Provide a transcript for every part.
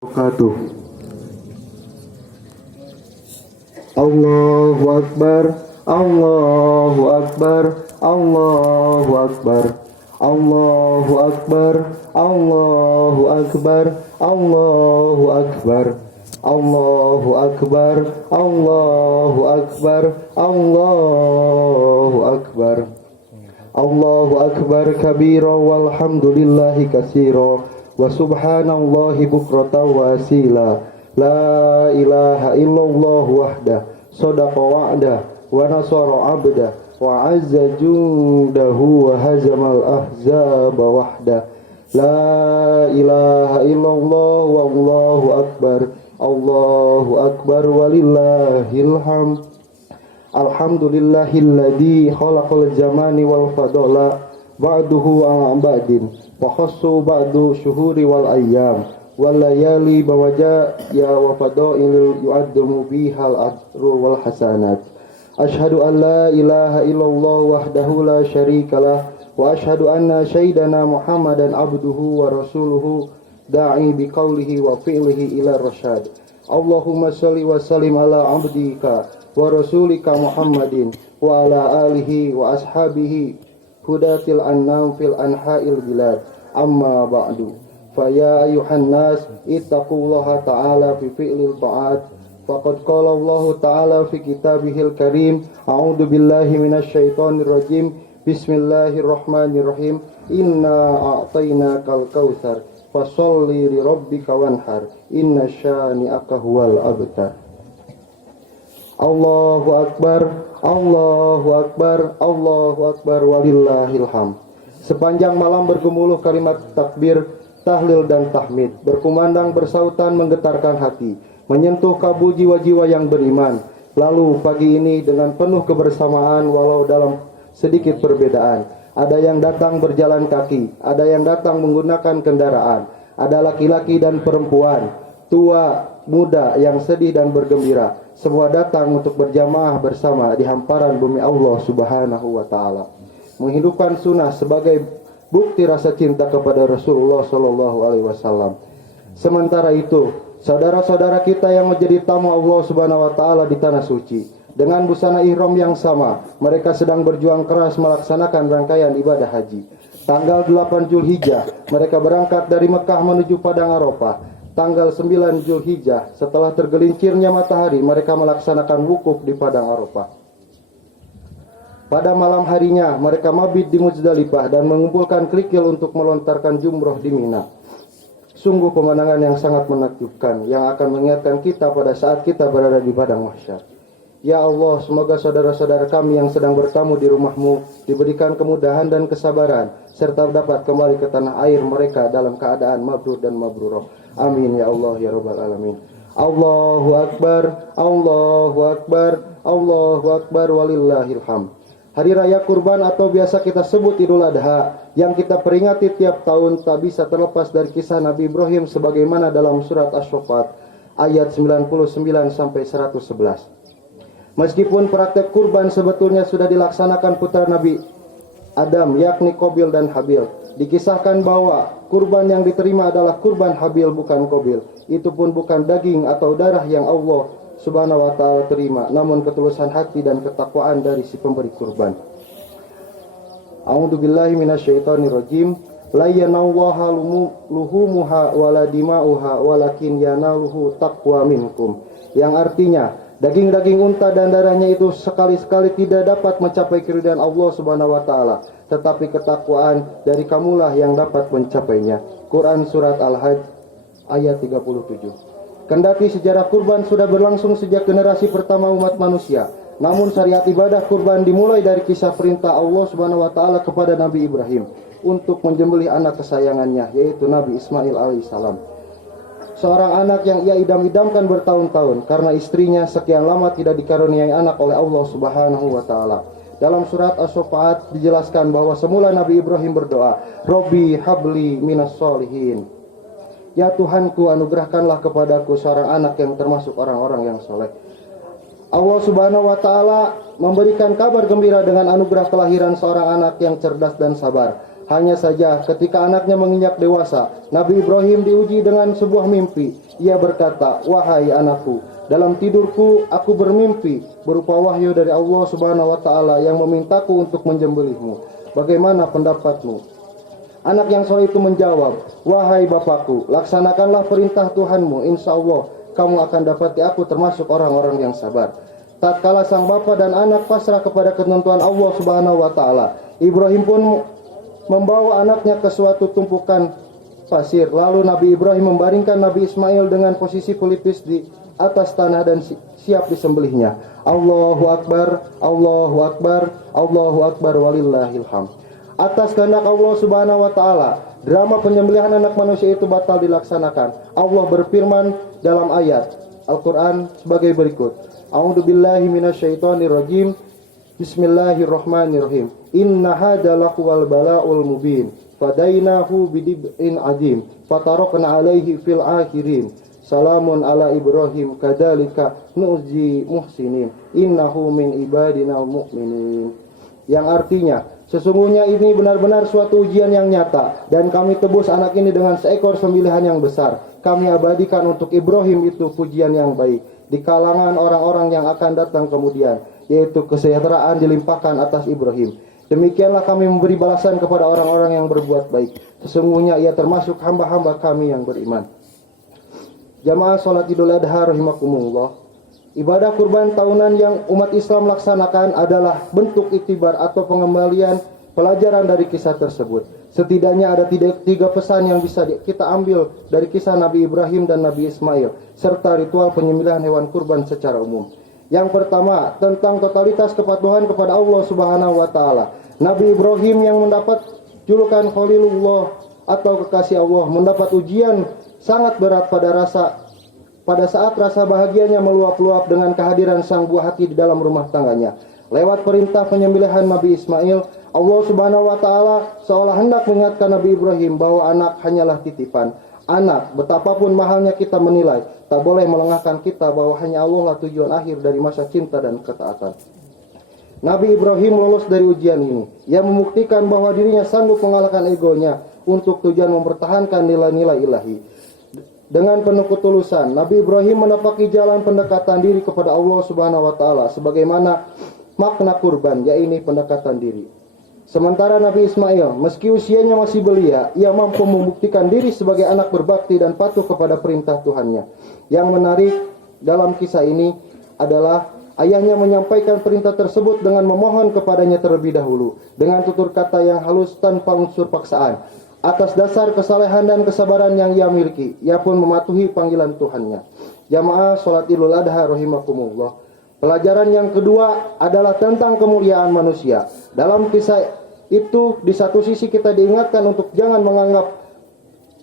Wabarakatuh. Allahu Akbar, Allahu Akbar, Allahu Akbar, Allahu Akbar, Allahu Akbar, Allahu Akbar, Allahu Akbar, Allahu Akbar, Allahu Akbar, Allahu Akbar kabira walhamdulillahi katsira wa subhanallahi bukratan wa asila. La ilaha illallah wahdah sadaqa wa'dah wa nasara 'abdah wa 'azza jundahu wa hazamal ahzaba wahdah. La ilaha illallah wallahu akbar, Allahu akbar walillahil hamd. Alhamdulillahilladzi khalaqal zamani wal fadala ba'duhu ala ba'din wa khassu ba'du syuhuri wal ayyam wal layali bawaja ya wa fadailul yu'addamu bihal adru wal hasanat. Ashhadu an la ilaha illallah wahdahu la syarikalah wa ashhadu anna sayyidana Muhammadan abduhu wa rasuluhu da'i biqaulihi wa fi'lihi ila rasyad. Allahumma shalli wa sallim ala abdika wa rasulika Muhammadin wa ala alihi wa ashabihi hudatil annam fil anha'il bilad. Amma ba'du, fa ya ayuhan nas ittaqullaha ta'ala fi fi'lil ta'at. Faqad qala Allah ta'ala fi kitabihil karim, a'udzu billahi minasy syaithanir rajim, bismillahirrahmanirrahim, inna a'tainakal kautsar fasholli li rabbika wanhar, inna syani'aka huwal abtar. Allahu akbar, Allahu akbar, Allahu akbar walillahil hamd. Sepanjang malam bergemuruh kalimat takbir, tahlil dan tahmid, berkumandang bersautan menggetarkan hati, menyentuh kalbu jiwa-jiwa yang beriman. Lalu pagi ini dengan penuh kebersamaan walau dalam sedikit perbedaan, ada yang datang berjalan kaki, ada yang datang menggunakan kendaraan, ada laki-laki dan perempuan, tua, muda yang sedih dan bergembira, semua datang untuk berjamaah bersama di hamparan bumi Allah Subhanahu wa taala, menghidupkan sunnah sebagai bukti rasa cinta kepada Rasulullah sallallahu alaihi wasallam. Sementara itu, saudara-saudara kita yang menjadi tamu Allah Subhanahu wa taala di tanah suci dengan busana ihram yang sama, mereka sedang berjuang keras melaksanakan rangkaian ibadah haji. Tanggal 8 Zulhijjah, mereka berangkat dari Mekah menuju Padang Arafah. Tanggal 9 Zulhijjah, setelah tergelincirnya matahari, mereka melaksanakan wukuf di Padang Arafah. Pada malam harinya, mereka mabit di Muzdalifah dan mengumpulkan kerikil untuk melontarkan jumroh di Mina. Sungguh pemandangan yang sangat menakjubkan, yang akan mengingatkan kita pada saat kita berada di padang mahsyar. Ya Allah, semoga saudara-saudara kami yang sedang bertamu di rumah-Mu diberikan kemudahan dan kesabaran, serta dapat kembali ke tanah air mereka dalam keadaan mabrur dan mabrurah. Amin ya Allah ya Rabbal Alamin. Allahu Akbar, Allahu Akbar, Allahu Akbar walillahil hamd. Hari Raya Kurban atau biasa kita sebut Idul Adha yang kita peringati tiap tahun tak bisa terlepas dari kisah Nabi Ibrahim sebagaimana dalam surat Asy-Syaffat ayat 99 sampai 111. Meskipun praktek kurban sebetulnya sudah dilaksanakan putra Nabi Adam, yakni Qabil dan Habil, dikisahkan bahwa kurban yang diterima adalah kurban Habil bukan Qabil. Itu pun bukan daging atau darah yang Allah Subhanahu wa ta'ala terima, namun ketulusan hati dan ketakwaan dari si pemberi kurban. A'udzu billahi minasyaitonir rajim. La yanawwaha luhumuha wala dima'uha walakin yanaluhu taqwa minkum. Yang artinya, daging-daging unta dan darahnya itu sekali-sekali tidak dapat mencapai keridhaan Allah Subhanahu wa taala, tetapi ketakwaan dari kamulah yang dapat mencapainya. Quran surat Al-Hajj ayat 37. Kendati sejarah kurban sudah berlangsung sejak generasi pertama umat manusia, namun syariat ibadah kurban dimulai dari kisah perintah Allah Subhanahu wa taala kepada Nabi Ibrahim untuk menjembelih anak kesayangannya, yaitu Nabi Ismail alaihissalam. Seorang anak yang ia idam-idamkan bertahun-tahun karena istrinya sekian lama tidak dikaruniai anak oleh Allah Subhanahu wa taala. Dalam surat Asy-Syaffat dijelaskan bahwa semula Nabi Ibrahim berdoa, "Robbi habli minas sholihin." Ya Tuhanku, anugerahkanlah kepadaku seorang anak yang termasuk orang-orang yang soleh. Allah Subhanahu wa taala memberikan kabar gembira dengan anugerah kelahiran seorang anak yang cerdas dan sabar. Hanya saja ketika anaknya menginjak dewasa, Nabi Ibrahim diuji dengan sebuah mimpi. Ia berkata, "Wahai anakku, dalam tidurku aku bermimpi berupa wahyu dari Allah Subhanahu wa taala yang memintaku untuk menyembelihmu. Bagaimana pendapatmu?" Anak yang soleh itu menjawab, "Wahai bapakku, laksanakanlah perintah Tuhanmu, insya Allah kamu akan dapati aku termasuk orang-orang yang sabar." Tatkala sang bapa dan anak pasrah kepada ketentuan Allah Subhanahu wa taala, Ibrahim pun membawa anaknya ke suatu tumpukan pasir. Lalu Nabi Ibrahim membaringkan Nabi Ismail dengan posisi pelipis di atas tanah dan siap disembelihnya. Allahu Akbar, Allahu Akbar, Allahu Akbar, walillahil hamd. Atas kehendak Allah Subhanahu wa taala, drama penyembelihan anak manusia itu batal dilaksanakan. Allah berfirman dalam ayat Al-Qur'an sebagai berikut. A'udzubillahi minasyaitonirrajim. Bismillahirrahmanirrahim. Inna hadza lahuwal bala'ul mubin. Fadainahu bidib'in adim. Fatarokna alaihi fil akhirin. Salamun ala Ibrahim kadzalika nu'zi muhsinin. Innahu min ibadinal mu'minin. Yang artinya, sesungguhnya ini benar-benar suatu ujian yang nyata, dan kami tebus anak ini dengan seekor sembelihan yang besar. Kami abadikan untuk Ibrahim itu pujian yang baik di kalangan orang-orang yang akan datang kemudian, yaitu kesejahteraan dilimpahkan atas Ibrahim. Demikianlah kami memberi balasan kepada orang-orang yang berbuat baik. Sesungguhnya ia termasuk hamba-hamba kami yang beriman. Jamaah sholat Idul Adha rahimakumullah. Ibadah kurban tahunan yang umat Islam laksanakan adalah bentuk iktibar atau pengembalian pelajaran dari kisah tersebut. Setidaknya ada tiga pesan yang bisa kita ambil dari kisah Nabi Ibrahim dan Nabi Ismail, serta ritual penyembelihan hewan kurban secara umum. Yang pertama, tentang totalitas kepatuhan kepada Allah Subhanahu wa taala. Nabi Ibrahim yang mendapat julukan Khalilullah atau kekasih Allah mendapat ujian sangat berat pada saat rasa bahagianya meluap-luap dengan kehadiran sang buah hati di dalam rumah tangganya. Lewat perintah penyembelihan Nabi Ismail, Allah Subhanahu wa taala seolah hendak mengingatkan Nabi Ibrahim bahwa anak hanyalah titipan. Anak, betapapun mahalnya kita menilai, tak boleh melengahkan kita bahwa hanya Allah lah tujuan akhir dari masa cinta dan ketaatan. Nabi Ibrahim lolos dari ujian ini. Ia membuktikan bahwa dirinya sanggup mengalahkan egonya untuk tujuan mempertahankan nilai-nilai ilahi. Dengan penuh ketulusan, Nabi Ibrahim menapaki jalan pendekatan diri kepada Allah Subhanahu wa taala sebagaimana makna kurban, yaitu pendekatan diri. Sementara Nabi Ismail, meski usianya masih belia, ia mampu membuktikan diri sebagai anak berbakti dan patuh kepada perintah Tuhannya. Yang menarik dalam kisah ini adalah ayahnya menyampaikan perintah tersebut dengan memohon kepadanya terlebih dahulu, dengan tutur kata yang halus tanpa unsur paksaan. Atas dasar kesalehan dan kesabaran yang ia miliki, ia pun mematuhi panggilan Tuhannya. Jamaah sholat Idul Adha rahimakumullah. Pelajaran yang kedua adalah tentang kemuliaan manusia. Dalam kisah itu, di satu sisi kita diingatkan untuk jangan menganggap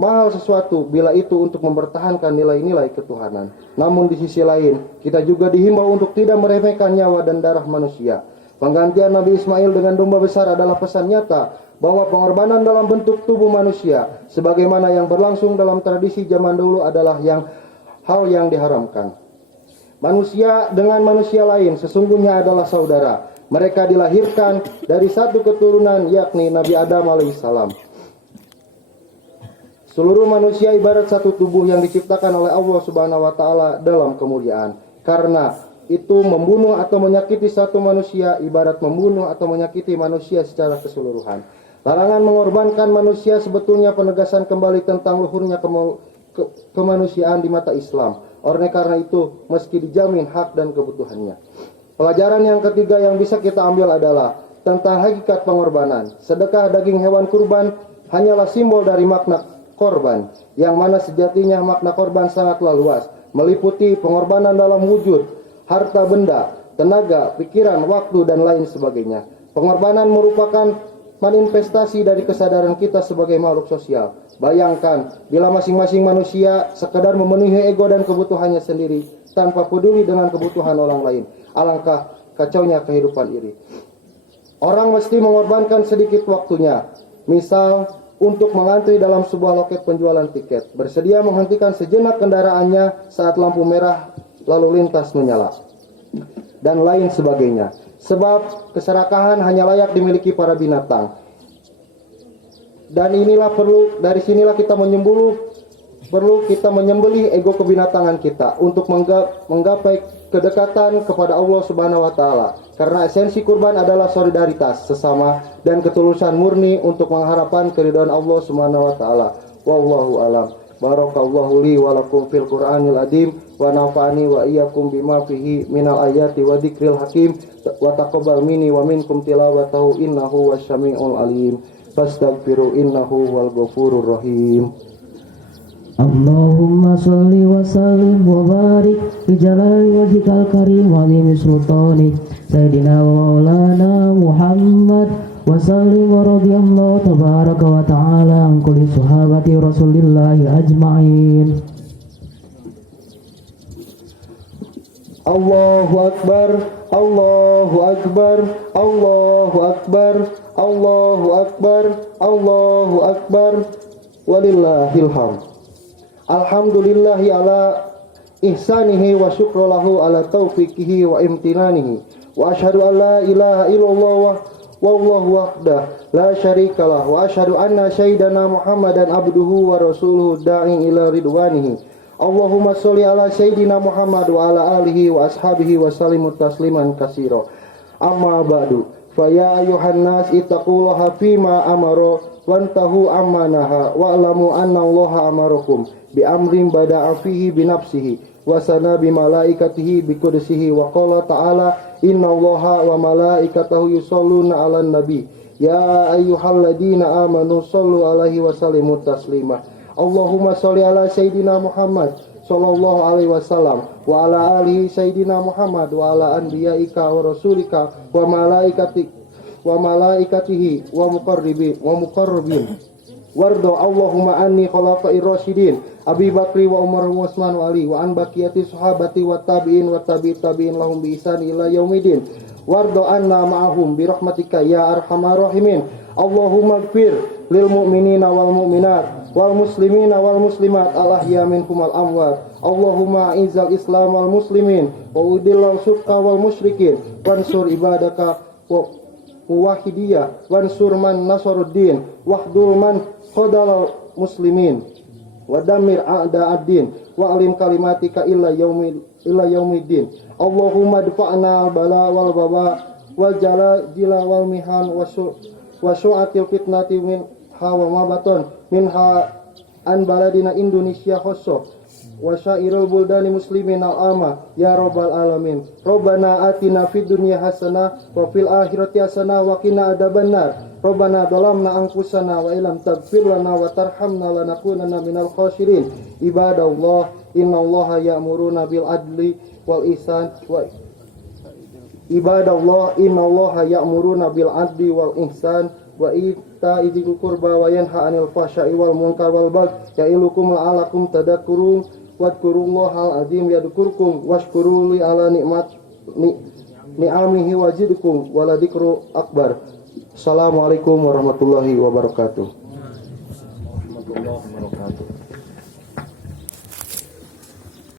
mahal sesuatu bila itu untuk mempertahankan nilai-nilai ketuhanan. Namun di sisi lain, kita juga dihimbau untuk tidak meremehkan nyawa dan darah manusia. Penggantian Nabi Ismail dengan domba besar adalah pesan nyata bahwa pengorbanan dalam bentuk tubuh manusia sebagaimana yang berlangsung dalam tradisi zaman dulu adalah hal yang diharamkan. Manusia dengan manusia lain sesungguhnya adalah saudara. Mereka dilahirkan dari satu keturunan, yakni Nabi Adam alaihissalam. Seluruh manusia ibarat satu tubuh yang diciptakan oleh Allah Subhanahu wa taala dalam kemuliaan. Karena itu membunuh atau menyakiti satu manusia ibarat membunuh atau menyakiti manusia secara keseluruhan. Larangan mengorbankan manusia sebetulnya penegasan kembali tentang luhurnya kemanusiaan di mata Islam. Oleh karena itu, meski dijamin hak dan kebutuhannya. Pelajaran yang ketiga yang bisa kita ambil adalah tentang hakikat pengorbanan. Sedekah daging hewan kurban hanyalah simbol dari makna korban, yang mana sejatinya makna korban sangatlah luas, meliputi pengorbanan dalam wujud, harta benda, tenaga, pikiran, waktu, dan lain sebagainya. Pengorbanan merupakan manifestasi dari kesadaran kita sebagai makhluk sosial. Bayangkan bila masing-masing manusia sekadar memenuhi ego dan kebutuhannya sendiri tanpa peduli dengan kebutuhan orang lain. Alangkah kacaunya kehidupan ini. Orang mesti mengorbankan sedikit waktunya, misal untuk mengantri dalam sebuah loket penjualan tiket, bersedia menghentikan sejenak kendaraannya saat lampu merah lalu lintas menyala, dan lain sebagainya. Sebab keserakahan hanya layak dimiliki para binatang. Dan dari sinilah kita perlu kita menyembelih ego kebinatangan kita untuk menggapai kedekatan kepada Allah Subhanahu wa taala. Karena esensi kurban adalah solidaritas sesama dan ketulusan murni untuk mengharapkan keridhaan Allah Subhanahu wa taala. Wallahu alam. Barakallahu li wa lakum fil Qur'anil azim wa nafa'ani wa iyyakum bima fihi minal ayati wa dzikril hakim wa taqabbal minni wa minkum tilawatahu innahu wasyami'ul alim. Fastaghfiru innahu wal ghafurur rahim. Allahumma salli wa sallim wa barik fi jalali wajhikal karim wa azimi sultanik Sayyidina wa maulana Muhammad wa sallim wa radiyallahu tabaraka wa ta'ala an kulli sahabati rasulillahi ajma'in. Allahu akbar, Allahu akbar, Allahu akbar, Allahu akbar, Allahu akbar, walillahil hamd. Alhamdulillahi ala ihsanihi wa syukrulahu ala taufiqihi wa imtinanihi wa asyhadu an la ilaha illallah wallahu wahdah la syarikalah wa asyhadu anna sayyidana Muhammadan abduhu wa rasuluhu da'in ila ridwanihi. Allahumma sholli ala sayyidina Muhammad wa ala alihi wa ashabihi wa sallimu tasliman katsira. Amma ba'du. Fa ya ayyuhan nas ittaqullaha fima amara wantahu amma naha wa'lamu anna Allaha amarakum bi amrin bada'a fihi bi nafsihi wa sana bi malaikatihi bi qudsihi wa qala ta'ala innallaha wa malaikatahu yusholluna 'alan nabi ya ayyuhalladzina amanu shollu 'alaihi wa sallimu taslima. Allahumma sholli ala sayyidina Muhammad sallallahu alaihi wasallam wa ala alihi sayyidina Muhammad wa ala anbiyaika wa rasulika wa malaikatihi wa muqarrabin wardo Allahumma anni khulafa'ir rasyidin Abi Bakri wa Umar wa Utsman wa Ali wa an baqiyati sahabati wa tabi'in wa tabi'in lahum bi ihsan ila yaumidin wardo anna ma'ahum bi rahmatika ya arhamar rahimin. Allahumma ighfir lil mu'minina wal mu'minat wal muslimina wal muslimat al ahya minhum al amwat. Allahumma izzal islam wal muslimin wa udillal syukka wal musyrikin wansur ibadaka wa muwahhidiyah wansur man nasaruddin wahdul man khadal muslimin wa damir a'da'ad-din wa alim kalimatika illa yaumiddin. Allahumma dfa'na al-bala wal baba wal jala wal mihan wa su'atil fitnati min hawa ma baton minha an baladina Indonesia khosso wa syairul buldani muslimin al-ama ya rabbal alamin. Rabbana atina fid dunya hasanah wa fil akhirati hasanah wa qina adzabannar. Rabbana dhalamna anfusana wa illam taghfir lana wa tarhamna lanakunanna minal khasirin. Ibadallah innallaha ya'muruna bil adli wal ihsan wa Ibadallah innallaha ya'muruna bil adli wal ihsan wa ita'i dzil qurba wa yanha 'anil fahsya'i wal munkar wal baghi ya'ilukum la'allakum tadhakkurun wadhkurullahal azim yadhkurkum washkuru li ala ni'amihi wazidkum wa la dzikru akbar. Assalamualaikum warahmatullahi wabarakatuh.